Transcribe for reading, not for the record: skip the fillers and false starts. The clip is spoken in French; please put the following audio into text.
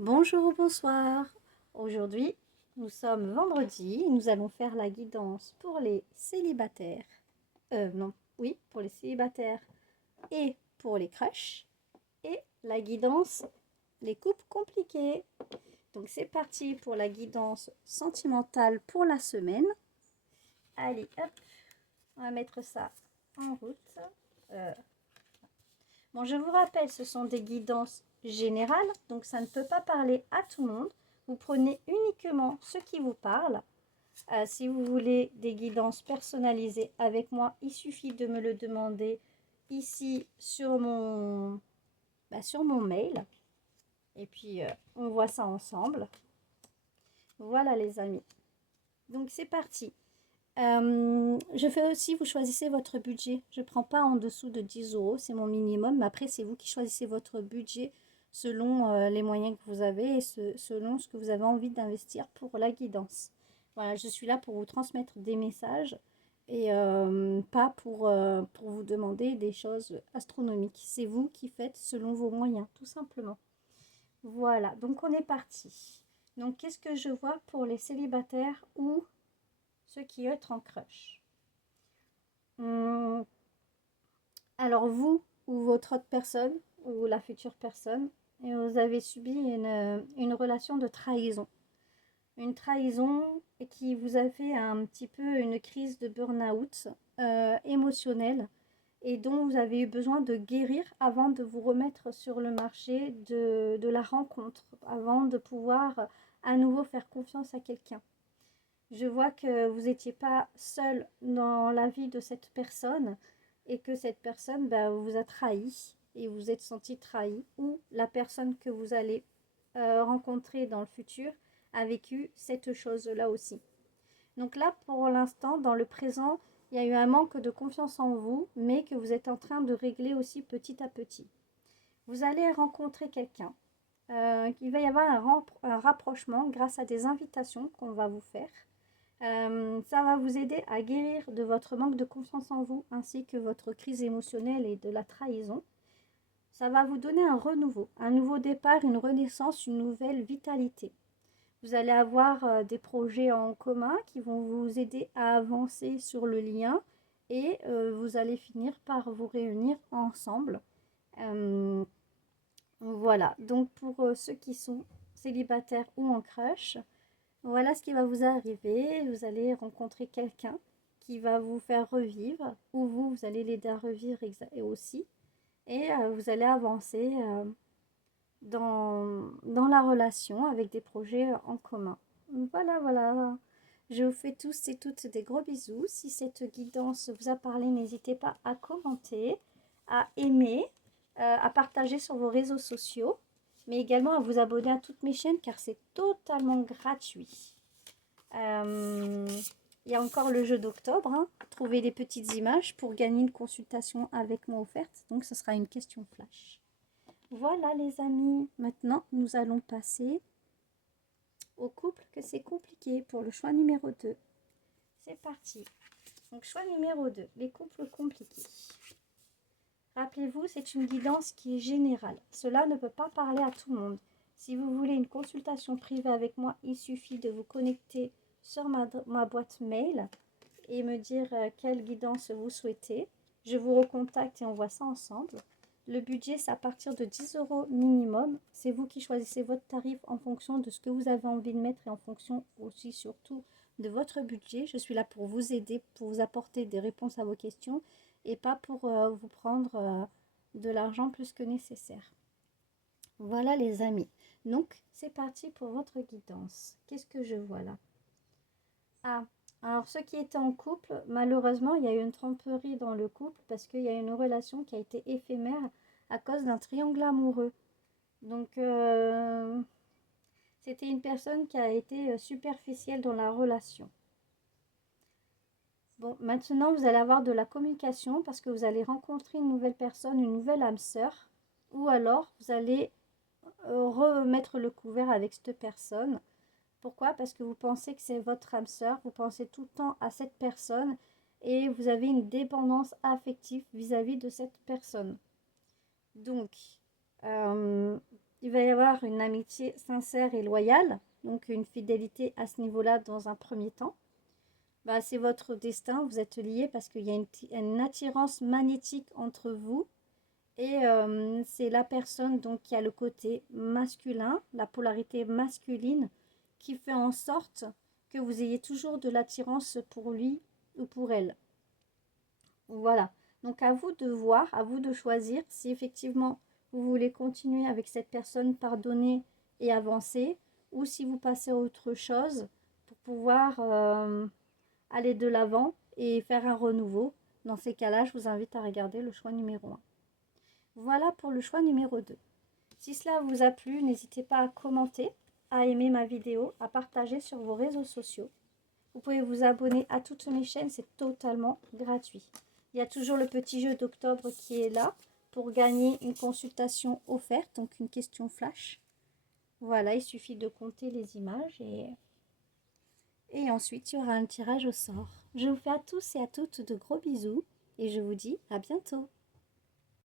Bonjour ou bonsoir. Aujourd'hui, nous sommes vendredi. Nous allons faire la guidance pour les célibataires. Non, oui, pour les célibataires et pour les crushs. Et la guidance, les couples compliqués. Donc c'est parti pour la guidance sentimentale pour la semaine. Allez, hop, on va mettre ça en route. Euh, Bon, je vous rappelle, ce sont des guidances générales, donc ça ne peut pas parler à tout le monde. Vous prenez uniquement ce qui vous parle. Si vous voulez des guidances personnalisées avec moi, il suffit de me le demander ici sur mon mail. Et puis, on voit ça ensemble. Voilà les amis. Donc, c'est parti. Je fais aussi, vous choisissez votre budget. Je ne prends pas en dessous de 10 euros, c'est mon minimum. Mais après, c'est vous qui choisissez votre budget selon les moyens que vous avez et selon ce que vous avez envie d'investir pour la guidance. Voilà, je suis là pour vous transmettre des messages et pas pour vous demander des choses astronomiques. C'est vous qui faites selon vos moyens, tout simplement. Voilà, donc on est parti. Donc, qu'est-ce que je vois pour les célibataires ou ceux qui être en crush? Hum, Alors vous ou votre autre personne ou la future personne, et vous avez subi une relation de trahison. Une trahison qui vous a fait un petit peu une crise de burn-out émotionnelle et dont vous avez eu besoin de guérir avant de vous remettre sur le marché de la rencontre, avant de pouvoir à nouveau faire confiance à quelqu'un. Je vois que vous n'étiez pas seul dans la vie de cette personne et que cette personne vous a trahi et vous êtes senti trahi ou la personne que vous allez rencontrer dans le futur a vécu cette chose-là aussi. Donc là, pour l'instant, dans le présent, il y a eu un manque de confiance en vous, mais que vous êtes en train de régler aussi petit à petit. Vous allez rencontrer quelqu'un. Il va y avoir un rapprochement grâce à des invitations qu'on va vous faire. Ça va vous aider à guérir de votre manque de confiance en vous ainsi que votre crise émotionnelle et de la trahison. Ça va vous donner un renouveau, un nouveau départ, une renaissance, une nouvelle vitalité. Vous allez avoir des projets en commun qui vont vous aider à avancer sur le lien et vous allez finir par vous réunir ensemble. Euh, voilà, donc pour ceux qui sont célibataires ou en crush, voilà ce qui va vous arriver. Vous allez rencontrer quelqu'un qui va vous faire revivre, ou vous allez l'aider à revivre aussi. Et vous allez avancer dans la relation avec des projets en commun. Voilà, voilà. Je vous fais tous et toutes des gros bisous. Si cette guidance vous a parlé, n'hésitez pas à commenter, à aimer, à partager sur vos réseaux sociaux, mais également à vous abonner à toutes mes chaînes car c'est totalement gratuit. Euh, il y a encore le jeu d'octobre, hein. Trouver des petites images pour gagner une consultation avec moi offerte. Donc, ce sera une question flash. Voilà les amis. Maintenant, nous allons passer au couple que c'est compliqué pour le choix numéro 2. C'est parti. Donc, choix numéro 2, les couples compliqués. Rappelez-vous, c'est une guidance qui est générale. Cela ne peut pas parler à tout le monde. Si vous voulez une consultation privée avec moi, il suffit de vous connecter sur ma boîte mail et me dire quelle guidance vous souhaitez. Je vous recontacte et on voit ça ensemble. Le budget, c'est à partir de 10 euros minimum. C'est vous qui choisissez votre tarif en fonction de ce que vous avez envie de mettre et en fonction aussi surtout de votre budget. Je suis là pour vous aider, pour vous apporter des réponses à vos questions et pas pour vous prendre de l'argent plus que nécessaire. Voilà les amis. Donc, c'est parti pour votre guidance. Qu'est-ce que je vois là? Ah, alors ceux qui étaient en couple, malheureusement, il y a eu une tromperie dans le couple parce qu'il y a une relation qui a été éphémère à cause d'un triangle amoureux. Donc, c'était une personne qui a été superficielle dans la relation. Bon, maintenant, vous allez avoir de la communication parce que vous allez rencontrer une nouvelle personne, une nouvelle âme sœur. Ou alors, vous allez remettre le couvert avec cette personne. Pourquoi? Parce que vous pensez que c'est votre âme sœur, vous pensez tout le temps à cette personne et vous avez une dépendance affective vis-à-vis de cette personne. Donc, euh, Il va y avoir une amitié sincère et loyale, donc une fidélité à ce niveau-là dans un premier temps. Bah, c'est votre destin, vous êtes liés parce qu'il y a une attirance magnétique entre vous. Et c'est la personne donc qui a le côté masculin, la polarité masculine, qui fait en sorte que vous ayez toujours de l'attirance pour lui ou pour elle. Voilà. Donc à vous de voir, à vous de choisir si effectivement vous voulez continuer avec cette personne, pardonner et avancer, ou si vous passez à autre chose pour pouvoir aller de l'avant et faire un renouveau. Dans ces cas-là, je vous invite à regarder le choix numéro 1. Voilà pour le choix numéro 2. Si cela vous a plu, n'hésitez pas à commenter, à aimer ma vidéo, à partager sur vos réseaux sociaux. Vous pouvez vous abonner à toutes mes chaînes, c'est totalement gratuit. Il y a toujours le petit jeu d'octobre qui est là pour gagner une consultation offerte, donc une question flash. Voilà, il suffit de compter les images et ensuite il y aura un tirage au sort. Je vous fais à tous et à toutes de gros bisous et je vous dis à bientôt.